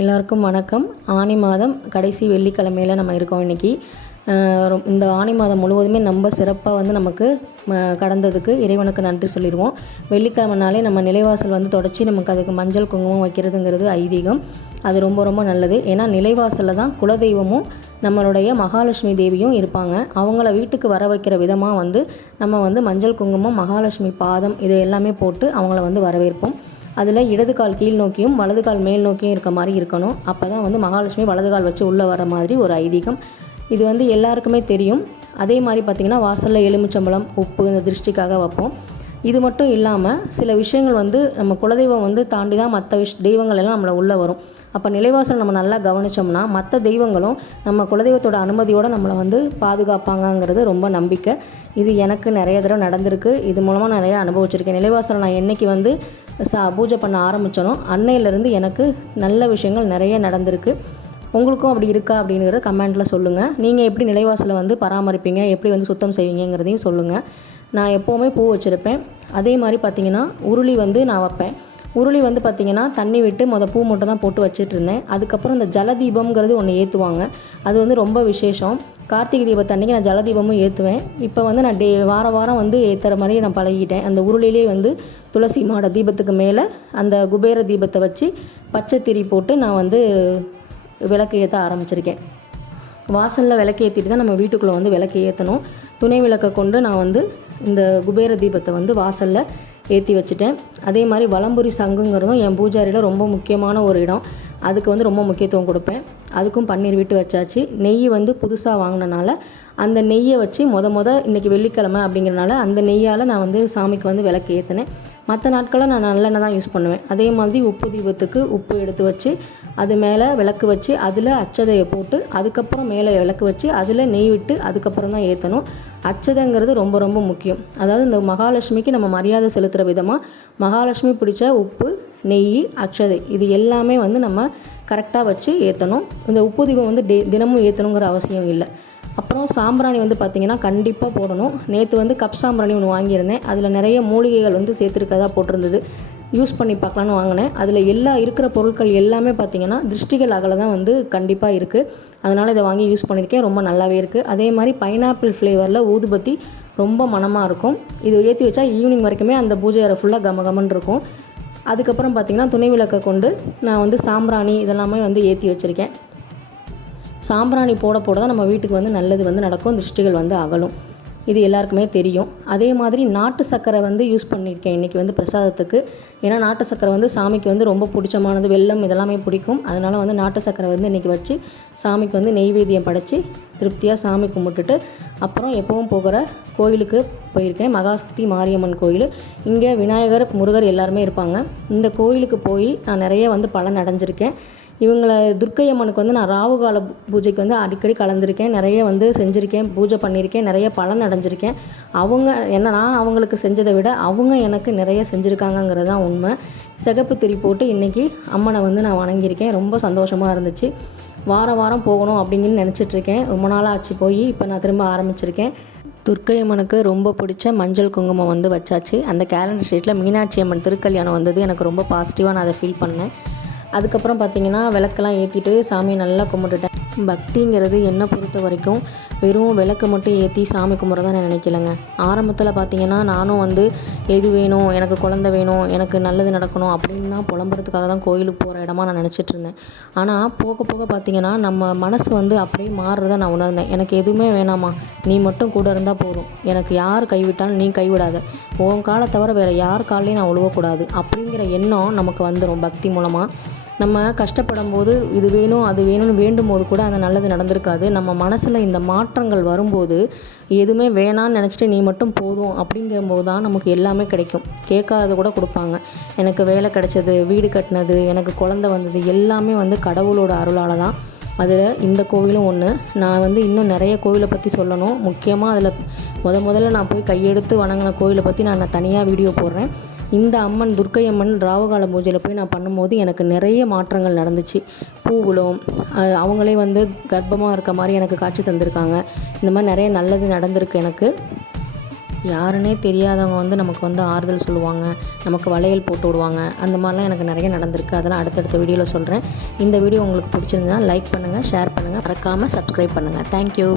எல்லாருக்கும் வணக்கம். ஆனி மாதம் கடைசி வெள்ளிக்கிழமையில் நம்ம இருக்கோம் இன்றைக்கி இந்த ஆனி மாதம் முழுவதுமே ரொம்ப சிறப்பாக வந்து நமக்கு கடந்ததுக்கு இறைவனுக்கு நன்றி சொல்லிடுவோம் வெள்ளிக்கிழமைனாலே நம்ம நிலைவாசல் வந்து தொடச்சி நமக்கு அதுக்கு மஞ்சள் குங்குமம் வைக்கிறதுங்கிறது ஐதீகம். அது ரொம்ப ரொம்ப நல்லது. ஏன்னா நிலைவாசலில் தான் குலதெய்வமும் நம்மளுடைய மகாலட்சுமி தேவியும் இருப்பாங்க. அவங்கள வீட்டுக்கு வர வைக்கிற விதமாக வந்து நம்ம வந்து மஞ்சள் குங்குமம் மகாலட்சுமி பாதம் இது எல்லாமே போட்டு அவங்கள வந்து வரவேற்போம். அதில் இடது கால் கீழ் நோக்கியும் வலது கால் மேல் நோக்கியும் இருக்க மாதிரி இருக்கணும். அப்போ தான் வந்து மகாலட்சுமி வலது கால் வச்சு உள்ளே வர மாதிரி ஒரு ஐதீகம். இது வந்து எல்லாருக்குமே தெரியும். அதே மாதிரி பார்த்திங்கன்னா வாசலில் எலுமிச்சம்பழம் உப்பு இந்த திருஷ்டிக்காக வைப்போம். இது மட்டும் இல்லாமல் சில விஷயங்கள் வந்து நம்ம குலதெய்வம் வந்து தாண்டி தான் மற்ற விஷ் தெய்வங்கள் எல்லாம் நம்மளை உள்ளே வரும். அப்போ நிலைவாசல் நம்ம நல்லா கவனித்தோம்னா மற்ற தெய்வங்களும் நம்ம குலதெய்வத்தோட அனுமதியோடு நம்மளை வந்து பாதுகாப்பாங்கங்கிறது ரொம்ப நம்பிக்கை. இது எனக்கு நிறைய தடவை நடந்திருக்கு. இது மூலமாக நிறைய அனுபவிச்சிருக்கேன். நிலைவாசல் நான் என்னைக்கு வந்து பூஜை பண்ண ஆரம்பித்தனோ அன்னையிலேருந்து எனக்கு நல்ல விஷயங்கள் நிறைய நடந்திருக்கு. உங்களுக்கும் அப்படி இருக்கா அப்படிங்கிறத கமெண்ட்டில் சொல்லுங்கள் நீங்கள் எப்படி நிலைவாசலை வந்து பராமரிப்பீங்க? எப்படி வந்து சுத்தம் செய்வீங்கங்கிறதையும் சொல்லுங்கள் நான் எப்போவுமே பூ வச்சுருப்பேன். அதே மாதிரி பார்த்தீங்கன்னா உருளி வந்து நான் வைப்பேன். உருளி வந்து பார்த்திங்கன்னா தண்ணி விட்டு மொதல் பூ மட்டும் தான் போட்டு வச்சுட்டு இருந்தேன் அதுக்கப்புறம் இந்த ஜலதீபம்ங்கிறது ஒன்று ஏற்றுவாங்க அது வந்து ரொம்ப விசேஷம். கார்த்திகை தீபத்தன்னைக்கு நான் ஜலதீபமும் ஏற்றுவேன் இப்போ வந்து நான் டே வார வாரம் வந்து ஏற்றுற மாதிரி நான் பழகிட்டேன். அந்த உருளிலே வந்து துளசி மாட தீபத்துக்கு மேலே அந்த குபேர தீபத்தை வச்சு பச்சை திரி போட்டு நான் வந்து விளக்கு ஏற்ற ஆரம்பிச்சிருக்கேன். வாசலில் விளக்கு ஏற்றிட்டு தான் நம்ம வீட்டுக்குள்ளே வந்து விளக்கு ஏற்றணும் துணை விளக்கை கொண்டு நான் வந்து இந்த குபேர தீபத்தை வந்து வாசலில் ஏற்றி வச்சுட்டேன். அதே மாதிரி வலம்புரி சங்குங்கிறதும் என் பூஜாரியில் ரொம்ப முக்கியமான ஒரு இடம். அதுக்கு வந்து ரொம்ப முக்கியத்துவம் கொடுப்பேன். அதுக்கும் பன்னீர் விட்டு வச்சாச்சு. நெய் வந்து புதுசாக வாங்கினனால அந்த நெய்யை வச்சு மொத மொத இன்றைக்கி வெள்ளிக்கிழமை அப்படிங்கிறனால அந்த நெய்யால் நான் வந்து சாமிக்கு வந்து விளக்கு ஏற்றினேன் மற்ற நாட்களில் நான் நல்லெண்ணெய் தான் யூஸ் பண்ணுவேன். அதே மாதிரி உப்பு தீபத்துக்கு உப்பு எடுத்து வச்சு அது மேலே விளக்கு வச்சு அதில் அச்சதையை போட்டு அதுக்கப்புறம் மேலே விளக்கு வச்சு அதில் நெய் விட்டு அதுக்கப்புறம் தான் ஏற்றணும் அச்சதைங்கிறது ரொம்ப ரொம்ப முக்கியம். அதாவது இந்த மகாலட்சுமிக்கு நம்ம மரியாதை செலுத்துகிற விதமாக மகாலட்சுமி பிடிச்ச உப்பு நெய் அக்ஷதை இது எல்லாமே வந்து நம்ம கரெக்டாக வச்சு ஏற்றணும் இந்த உப்பு தீபம் வந்து டே தினமும் ஏற்றணுங்கிற அவசியம் இல்லை. அப்புறம் சாம்பிராணி வந்து பார்த்திங்கன்னா கண்டிப்பாக போடணும். நேற்று வந்து கப் சாம்பிராணி ஒன்று வாங்கியிருந்தேன். அதில் நிறைய மூலிகைகள் வந்து சேர்த்துருக்கதா போட்டிருந்தது. யூஸ் பண்ணி பார்க்கலான்னு வாங்கினேன். அதில் எல்லா இருக்கிற பொருட்கள் எல்லாமே பார்த்திங்கன்னா திருஷ்டிகள் அகல தான் வந்து கண்டிப்பாக இருக்குது அதனால் இதை வாங்கி யூஸ் பண்ணியிருக்கேன் ரொம்ப நல்லாவே இருக்குது அதே மாதிரி பைனாப்பிள் ஃப்ளேவரில் ஊதுபத்தி ரொம்ப மனமாக இருக்கும். இது ஏற்றி வச்சா ஈவினிங் வரைக்குமே அந்த பூஜை அறை ஃபுல்லாக கம கமன் இருக்கும். அதுக்கப்புறம் பார்த்திங்கன்னா துணை விளக்கை கொண்டு நான் வந்து சாம்பிராணி இதெல்லாமே வந்து ஏற்றி வச்சுருக்கேன். சாம்பிராணி போட போட தான் நம்ம வீட்டுக்கு வந்து நல்லது வந்து நடக்கும். திருஷ்டிகள் வந்து அகலும். இது எல்லாருக்குமே தெரியும். அதே மாதிரி நாட்டு சர்க்கரை வந்து யூஸ் பண்ணியிருக்கேன் இன்றைக்கி வந்து பிரசாதத்துக்கு. ஏன்னா நாட்டு சர்க்கரை வந்து சாமிக்கு வந்து ரொம்ப பிடிச்சமானது. வெள்ளம் இதெல்லாமே பிடிக்கும். அதனால் வந்து நாட்டு சர்க்கரை வந்து இன்றைக்கி வச்சு சாமிக்கு வந்து நெய்வேத்தியம் படைச்சி திருப்தியாக சாமி கும்பிட்டுட்டு அப்புறம் எப்பவும் போகிற கோயிலுக்கு போயிருக்கேன். மகாசக்தி மாரியம்மன் கோயில். இங்கே விநாயகர் முருகர் எல்லாருமே இருப்பாங்க. இந்த கோயிலுக்கு போய் நான் நிறைய வந்து பலன் அடைஞ்சிருக்கேன். இவங்களை துர்க்கை அம்மனுக்கு வந்து நான் ராகு கால பூஜைக்கு வந்து அடிக்கடி கலந்துருக்கேன். நிறைய வந்து செஞ்சுருக்கேன் பூஜை பண்ணியிருக்கேன் நிறைய பலன் அடைஞ்சிருக்கேன். அவங்க என்ன நான் அவங்களுக்கு செஞ்சதை விட அவங்க எனக்கு நிறைய செஞ்சுருக்காங்கங்கிறது தான் உண்மை. சிகப்பு திரி போட்டு இன்றைக்கி அம்மனை வந்து நான் வணங்கியிருக்கேன். ரொம்ப சந்தோஷமாக இருந்துச்சு. வாரம் வாரம் போகணும் அப்படிங்கன்னு நினச்சிட்ருக்கேன். ரொம்ப நாளாக ஆச்சு போய் இப்போ நான் திரும்ப ஆரம்பிச்சிருக்கேன். துர்க்கை அம்மனுக்கு ரொம்ப பிடிச்ச மஞ்சள் குங்குமம் வந்து வச்சாச்சு. அந்த கேலண்டர் ஷீட்டில் மீனாட்சி அம்மன் திருக்கல்யாணம் வந்தது. எனக்கு ரொம்ப பாசிட்டிவாக நான் அதை ஃபீல் பண்ணேன். அதுக்கப்புறம் பார்த்தீங்கன்னா விளக்கெல்லாம் ஏற்றிட்டு சாமியை நல்லா கும்பிட்டுட்டேன். பக்திங்கிறது என்னை பொறுத்த வரைக்கும் வெறும் விளக்கு மட்டும் ஏற்றி சாமி கும்பிட்றதா நான் நினைக்கலங்க. ஆரம்பத்தில் பார்த்தீங்கன்னா நானும் வந்து எது வேணும்? எனக்கு குழந்த வேணும். எனக்கு நல்லது நடக்கணும். அப்படின்னு தான் புலம்புறதுக்காக தான் கோயிலுக்கு போகிற இடமா நான் நினச்சிட்டு இருந்தேன். ஆனால் போக போக பார்த்தீங்கன்னா நம்ம மனசு வந்து அப்படியே மாறுறத நான் உணர்ந்தேன். எனக்கு எதுவுமே வேணாமா நீ மட்டும் கூட இருந்தால் போதும். எனக்கு யார் கைவிட்டாலும் நீ கைவிடாத. உன் காலை தவிர வேறு யார் காலையும் நான் உழுவக்கூடாது. அப்படிங்கிற எண்ணம் நமக்கு வந்துடும் பக்தி மூலமாக நம்ம கஷ்டப்படும் போது இது வேணும் அது வேணும்னு வேண்டும் போது கூட அது நல்லது நடந்திருக்காது. நம்ம மனசில் இந்த மாற்றங்கள் வரும்போது எதுவுமே வேணான்னு நினச்சிட்டு நீ மட்டும் போதும் அப்படிங்கும்போது தான் நமக்கு எல்லாமே கிடைக்கும். கேட்காதது கூட கொடுப்பாங்க. எனக்கு வேலை கிடைச்சது வீடு கட்டினது எனக்கு குழந்த வந்தது எல்லாமே வந்து கடவுளோட அருளால் தான் அதில் இந்த கோவிலும் ஒன்று. நான் வந்து இன்னும் நிறைய கோவிலை பற்றி சொல்லணும். முக்கியமாக அதில் முத முதல்ல நான் போய் கையெடுத்து வணங்கின கோவிலை பற்றி நான் தனியாக வீடியோ போடுறேன். இந்த அம்மன் துர்க்கை அம்மன் ராவகால பூஜையில் போய் நான் பண்ணும்போது எனக்கு நிறைய மாற்றங்கள் நடந்துச்சு. பூவுலும் அவங்களே வந்து கர்ப்பமாக இருக்க மாதிரி எனக்கு காட்சி தந்திருக்காங்க. இந்த மாதிரி நிறைய நல்லது நடந்திருக்கு எனக்கு. யாருன்னே தெரியாதவங்க வந்து நமக்கு வந்து ஆறுதல் சொல்லுவாங்க நமக்கு வளையல் போட்டு விடுவாங்க. அந்த மாதிரிலாம் எனக்கு நிறைய நடந்திருக்கு. அதெல்லாம் அடுத்தடுத்த வீடியோவில் சொல்கிறேன் இந்த வீடியோ உங்களுக்கு பிடிச்சிருந்தா லைக் பண்ணுங்கள் ஷேர் பண்ணுங்கள் மறக்காமல் சப்ஸ்கிரைப் பண்ணுங்கள் தேங்க்யூ